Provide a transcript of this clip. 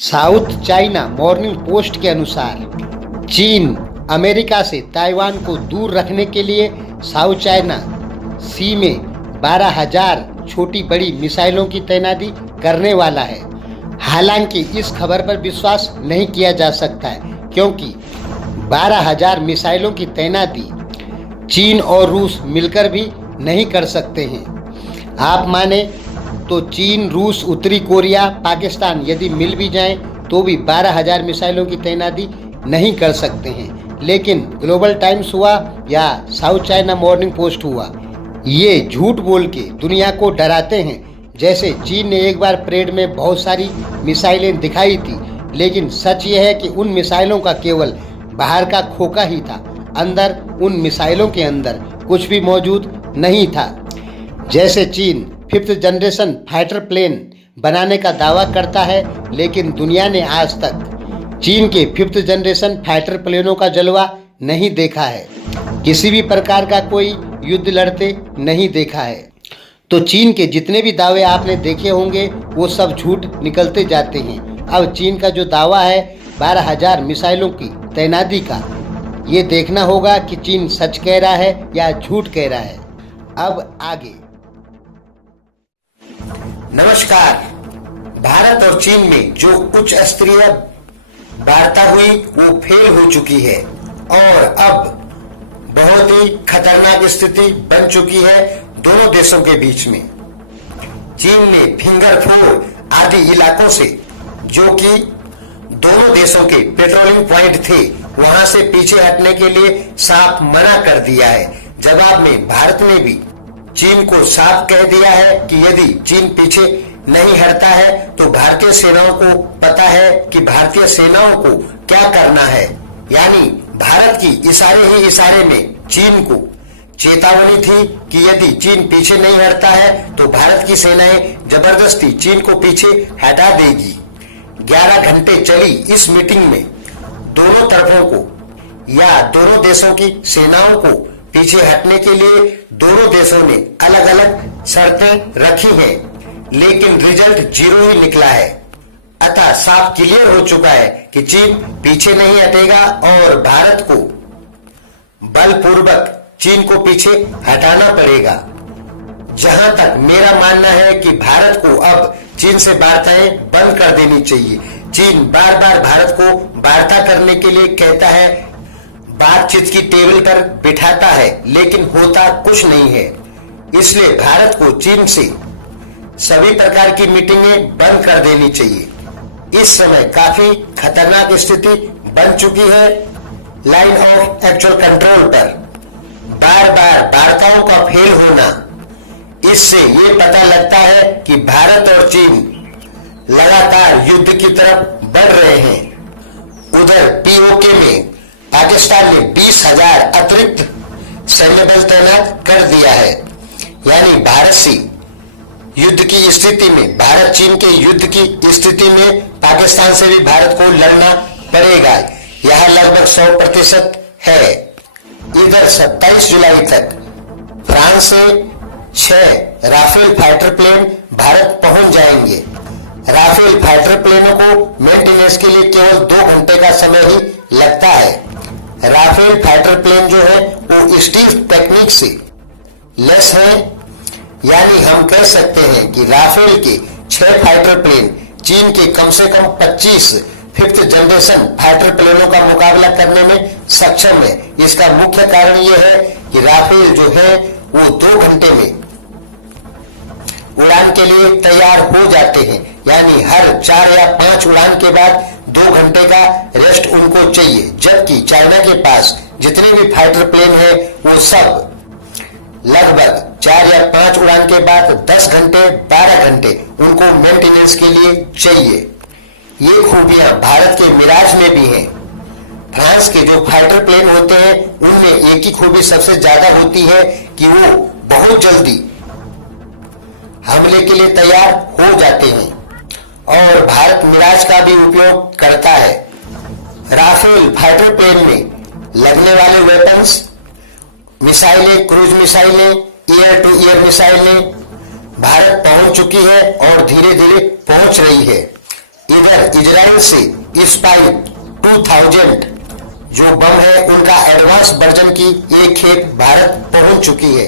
South China morning post के अनुसार चीन अमेरिका से ताइवान को दूर रखने के लिए साउथ चाइना सी में 12,000 छोटी बड़ी मिसाइलों की तैनाती करने वाला है। हालांकि इस खबर पर विश्वास नहीं किया जा सकता है, क्योंकि 12,000 मिसाइलों की तैनाती चीन और रूस मिलकर भी नहीं कर सकते हैं। आप माने तो चीन, रूस, उत्तरी कोरिया, पाकिस्तान यदि मिल भी जाएं तो भी 12,000 मिसाइलों की तैनाती नहीं कर सकते हैं। लेकिन ग्लोबल टाइम्स हुआ या साउथ चाइना मॉर्निंग पोस्ट हुआ, ये झूठ बोल के दुनिया को डराते हैं। जैसे चीन ने एक बार परेड में बहुत सारी मिसाइलें दिखाई थी, लेकिन सच ये है कि उन मिसाइलों का केवल बाहर का खोखा ही था, अंदर उन मिसाइलों के अंदर कुछ भी मौजूद नहीं था। जैसे चीन 5th जनरेशन फाइटर प्लेन बनाने का दावा करता है, लेकिन दुनिया ने आज तक चीन के 5th जनरेशन फाइटर प्लेनों का जलवा नहीं देखा है, किसी भी प्रकार का कोई युद्ध लड़ते नहीं देखा है। तो चीन के जितने भी दावे आपने देखे होंगे वो सब झूठ निकलते जाते हैं। अब चीन का जो दावा है 12,000 मिसाइलों की तैनाती का, ये देखना होगा कि चीन सच कह रहा है या झूठ कह रहा है। अब आगे। नमस्कार। भारत और चीन में जो उच्च स्तरीय वार्ता हुई वो फेल हो चुकी है और अब बहुत ही खतरनाक स्थिति बन चुकी है दोनों देशों के बीच में। चीन ने फिंगर फोर आदि इलाकों से, जो कि दोनों देशों के पेट्रोलिंग पॉइंट थे, वहां से पीछे हटने के लिए साफ मना कर दिया है। जवाब में भारत ने भी चीन को साफ कह दिया है कि यदि चीन पीछे नहीं हटता है तो भारतीय सेनाओं को पता है कि भारतीय सेनाओं को क्या करना है। यानी भारत की इशारे ही इशारे में चीन को चेतावनी थी कि यदि चीन पीछे नहीं हटता है तो भारत की सेनाएं जबरदस्ती चीन को पीछे हटा देगी। 11 घंटे चली इस मीटिंग में दोनों तरफों को या दोनों देशों की सेनाओं को पीछे हटने के लिए दोनों देशों ने अलग अलग शर्तें रखी हैं, लेकिन रिजल्ट 0 ही निकला है। अतः साफ क्लियर हो चुका है कि चीन पीछे नहीं हटेगा और भारत को बलपूर्वक चीन को पीछे हटाना पड़ेगा। जहां तक मेरा मानना है कि भारत को अब चीन से वार्ताएं बंद कर देनी चाहिए। चीन बार बार भारत को वार्ता करने के लिए कहता है, बातचीत की टेबल पर बिठाता है, लेकिन होता कुछ नहीं है। इसलिए भारत को चीन से सभी प्रकार की मीटिंगें बंद कर देनी चाहिए। इस समय काफी खतरनाक स्थिति बन चुकी है लाइन ऑफ एक्चुअल कंट्रोल पर। बार बार वार्ताओं का फेल होना, इससे ये पता लगता है कि भारत और चीन लगातार युद्ध की तरफ बढ़ रहे हैं। उधर पीओके में पाकिस्तान ने 20,000 अतिरिक्त सैन्य बल तैनात कर दिया है। यानी भारत से युद्ध की स्थिति में, भारत चीन के युद्ध की स्थिति में पाकिस्तान से भी भारत को लड़ना पड़ेगा। यह लगभग 100% है। इधर 27 जुलाई तक फ्रांस से 6 राफेल फाइटर प्लेन भारत पहुंच जाएंगे। राफेल फाइटर प्लेनों को मेंटेनेंस के लिए केवल 2 घंटे का समय ही लगता है। राफेल फाइटर प्लेन जो है वो स्टील्थ टेक्निक से लेस है। यानी हम कह सकते हैं कि राफेल के 6 फाइटर प्लेन चीन के कम से कम 25 5th जनरेशन फाइटर प्लेनों का मुकाबला करने में सक्षम है। इसका मुख्य कारण यह है कि राफेल जो है वो 2 घंटे में उड़ान के लिए तैयार हो जाते हैं। यानी हर 4 या 5 उड़ान के बाद 2 घंटे का रेस्ट उनको चाहिए। जबकि चाइना के पास जितने भी फाइटर प्लेन है वो सब लगभग 4 या 5 उड़ान के बाद 10 घंटे 12 घंटे उनको मेंटेनेंस के लिए चाहिए। ये खूबियां भारत के मिराज में भी हैं। फ्रांस के जो फाइटर प्लेन होते हैं उनमें एक ही खूबी सबसे ज्यादा होती है कि वो बहुत जल्दी हमले के लिए तैयार हो जाते हैं और भारत मिराज का भी उपयोग करता है। राफेल फाइटर प्लेन में लगने वाले वेपन्स, मिसाइलें, क्रूज मिसाइलें, एयर टू एयर मिसाइलें भारत पहुंच चुकी है और धीरे धीरे पहुंच रही है। इधर इजराइल से स्पाई 2000 जो बम है उनका एडवांस वर्जन की एक खेप भारत पहुंच चुकी है।